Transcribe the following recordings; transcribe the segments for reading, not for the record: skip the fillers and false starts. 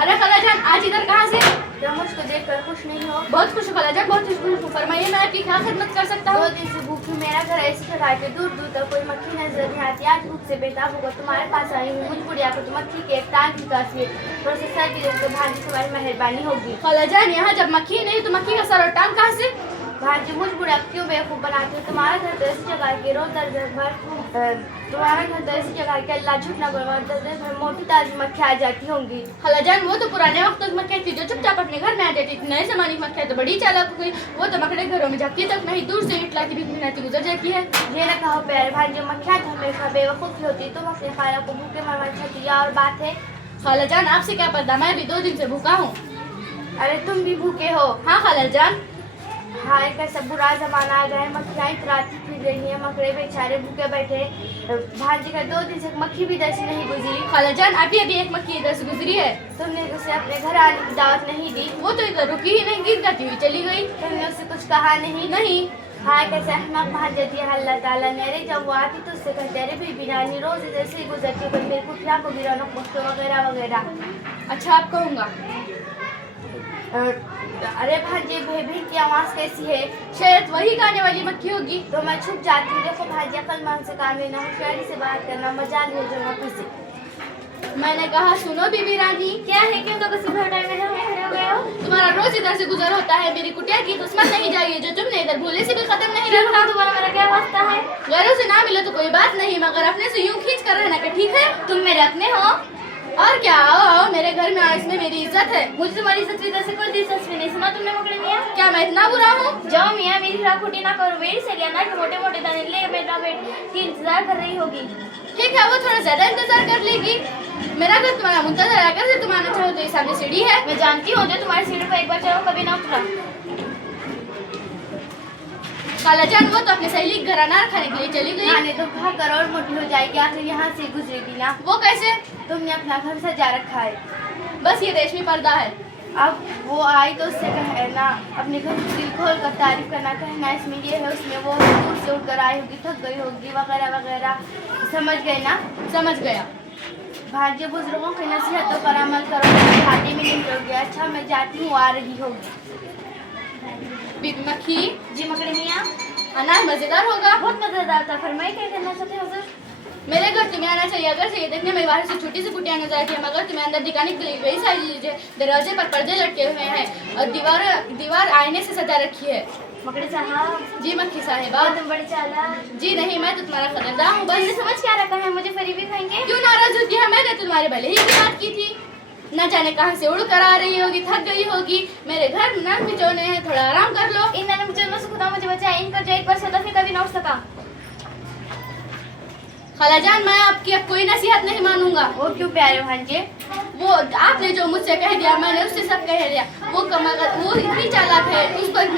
अरे खालाजान, आज इधर कहाँ से? क्या मुझको देखकर खुश नहीं हो? बहुत खुश हूँ खालाजान, बहुत खुश हूँ। फरमाइए, मैं आपकी क्या खिदमत कर सकता हूँ? 2 दिन से भूखी, मेरा घर ऐसी जगह है कि दूर दूर तक कोई मक्खी नजर नहीं आती। आज भूख से बेताब होकर तुम्हारे पास आई हूँ। मुझ बुढ़िया को तो मक्खी के एक टांग की काफी है, थोड़ा सा सर्दी हो तो भाजी तुम्हारी मेहरबानी होगी। खालाजान, यहाँ जब मक्खी नहीं तो मक्खी का सर और टांग कहाँ से? भाजी, मुझ बुढ़िया क्यों बेवकूफ़ बनाती हो? तुम्हारा घर तो ऐसी जगह है कि रोज दर भर तुम्हारा घर तो ऐसी जगह है कि अल्लाह झूठ ना बोलवा, दर भर मोटी ताजी मक्खी आ जाती होंगी। खालाजान, वो तो पुराने वक्त की मक्खियाँ थी जो चुपचाप अपने घर में आ जाती थी। नए जमाने की मक्खियाँ तो बड़ी चालाक हो गई। वो तो मकड़े घरों में झाँकती तक नहीं, दूर से ईंट लाती भी गुजर जाती है। ये ना कहो प्यारे भाई, जो मक्खियाँ तो हमेशा बेवकूफ़ी होती, तुम अपने खाला को भूखे मरवा चाहती और बात है। खालाजान, आपसे क्या पता, मैं भी 2 दिन से भूखा हूँ। अरे तुम भी भूखे हो? हाँ खालाजान। हाय, कैसा बुरा जमाना आ गया है। मक्खियाँ इतराती फिर रही है, मकड़े बेचारे भूखे बैठे। भाजी का 2 दिन से मक्खी भी दस नहीं गुजरी। खालाजान, अभी अभी एक मक्खी इधर से गुजरी है। तुमने उसे अपने घर आने की दावत नहीं दी? वो तो इधर रुकी ही नहीं, गिर जाती हुई चली गई। तुमने उसे कुछ कहा नहीं? नहीं। हाय, कैसे अहमक भांजा दिया अल्लाह ताला ने। अरे जब वो आती तो उससे कहते, अरे बीबी रानी रोज इधर से ही गुजरती है, मेरे कुटिया को भी रौनक बख्शो वगैरह वगैरह। अच्छा, आप कहूँगा। अरे भाजी, बेबी की आवाज़ कैसी है? शायद वही गाने वाली मक्खी होगी। तो मैं छुप जाती हूँ। देखो भाजी, अक्लमंद से काम लेना, होशियारी से बात करना, मजा ले जाना किसी। मैंने कहा, सुनो बीबी रानी। क्या है, क्यों तो किसी घर टाइम में खड़े हो गए हो? तुम्हारा रोज इधर से गुजर होता है, मेरी कुटिया की किस्मत नहीं जाइए जो तुमने इधर भूले से भी खत्म नहीं रखा। तुम्हारा मेरा क्या वास्ता है? घरों से ना मिले तो कोई बात नहीं, मगर अपने से यूं खींच कर रहना कि ठीक है। तुम मेरे अपने हो? और क्या, आओ आओ मेरे घर में आओ, इसमें मेरी इज्जत है। मुझे तुम्हारी इज्जत विज्जत से कोई दिलचस्पी नहीं। सुना तुमने मकड़े मियाँ? क्या मैं इतना बुरा हूँ? जाओ मियाँ, मेरी राखुटी ना करो। मेरी सहेलियाँ ना कि मोटे मोटे दाने ले मेरा बेट की इंतजार कर रही होगी। ठीक है, वो थोड़ा ज्यादा इंतजार कर लेगी। मेरा घर तुम्हारा मुंतजर है, अगर से तुम आना चाहो तो ये सामने सीढ़ी है। मैं जानती हूँ, जो तुम्हारी सीढ़ी पर एक बार चढ़ो कभी ना उतरा। खालाजान, वो तो अपने सहेली के घर अनार खाने के लिए चली गई। खाने तो खा कर और मोटी हो जाएगी, आखिर यहाँ से गुजरेगी ना। वो कैसे? तुमने अपना घर सजा रखा है। बस ये रेशमी पर्दा है। अब वो आई तो उससे कहना, अपने घर की दिल खोल कर तारीफ करना, कहना इसमें ये है उसमें वो है, दूर से उठकर आई होगी, थक गई होगी वगैरह वगैरह। समझ गए ना? समझ गया। भाग्य बुजुर्गों की नसीहतों पर अमल करो, घाटे में नहीं रहोगे। अच्छा, मैं जाती हूँ, आ रही होगी। बीबी मक्खी। जी मकड़े मियाँ? अनार मजेदार होगा। बहुत मजेदार था। फरमाइए, क्या करना चाहते हो सर? मेरे घर तुम्हें आना चाहिए। अगर से ये देखने में बाहर से छोटी सी कुटिया नजर आती है, मगर तुम्हें अंदर दिखाने के लिए वही सारी चीजें। दरवाजे पर पर्दे लटके हुए हैं और दीवार आईने से सजा रखी है। मकड़े साहब। जी मक्खी साहिबा। तुम बड़ी चालाक। जी नहीं, मैं तो तुम्हारा कदरदान हूँ। तुमने बस समझ क्या रखा है, मुझे फरीबी खाएंगे? क्यों नाराज होती है? मैंने तुम्हारे भले ही की बात की थी। न जाने कहाँ से उड़ कर आ रही होगी, थक गई होगी। मेरे घर नन बिचौने हैं, थोड़ा आराम कर लो। इन नन बिचौनों से खुदा मुझे बचाए, इनका जो एक बार सोता फिर कभी ना उठ सका। खालाजान, मैं आपकी अब कोई नसीहत नहीं मानूंगा। वो क्यों प्यारे भांजे? वो आपने जो मुझसे कह दिया, मैंने उससे सब कह दिया। वो इतनी चालाक है, उस पर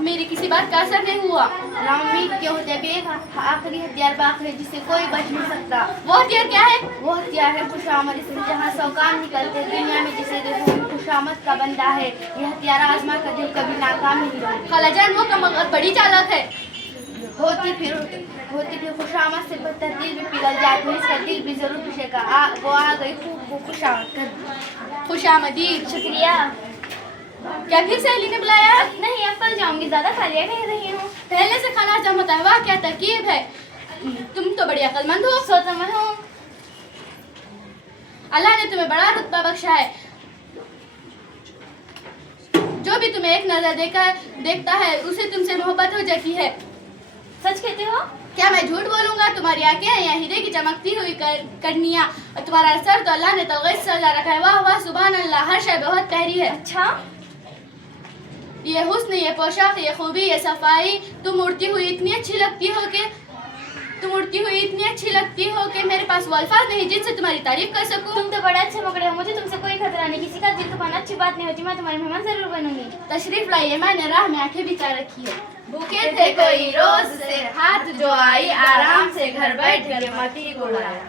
मेरी किसी बात का असर नहीं हुआ। रामी क्यों? जब एक आखिरी हथियार बाकी है जिससे कोई बच नहीं सकता। वो हथियार क्या है? वो हथियार है खुशामद, इसमें जहाँ सौकान निकलते हैं, दुनिया में जिसे देखो खुशामद का बंदा है। ये हथियार आजमा कर दिल कभी नाकाम नहीं होगा। खालाजान, वो कमबख्त बड़ी चालाक है। होती फिर खुशामद से बदतर दिल भी पिघल जाती है, इसका दिल भी जरूर पिघलेगा। वो आ गई खूब वो खुशामद कर। खुशामदीद। शुक्रिया। क्या फिर सहेली ने बुलाया? नहीं, अब कल जाऊंगी, ज्यादा खालियाँ कह रही हूँ। पहले से खाना हजम होता है। वाह, क्या तरकीब है। तुम तो बड़ी अक्लमंद हो। सोचा मैं हूँ। अल्लाह ने तुम्हें बड़ा रुतबा बख्शा है। जो भी तुम्हें एक नजर देखता है उसे तुमसे मोहब्बत हो जाती है। सच कहते हो? क्या मैं झूठ बोलूंगा? तुम्हारी आंखें हैं या हीरे की चमकती हुई करनिया, और तुम्हारा सर तो अल्लाह ने तलगीज़ से सजा रखा है। वाह वाह, सुभान अल्लाह, हर शय बहुत प्यारी है। अच्छा, ये हुस्न, ये पोशाक, ये खूबी, ये सफाई, तुम उड़ती हुई इतनी अच्छी लगती हो कि मेरे पास वो अल्फाज नहीं जिनसे तुम्हारी तारीफ कर सकूं। तुम तो बड़े अच्छे मकड़े हो, मुझे तुमसे कोई खतरा नहीं। किसी का दिल दुखाना अच्छी बात नहीं होती। मैं तुम्हारी मेहमान जरूर बनूंगी। तशरीफ लाइए, मैंने राह में आंखें बिछा रखी है। भूखे थे कोई रोज से, हाथ जो आई आराम से घर बैठ के मती को लाया।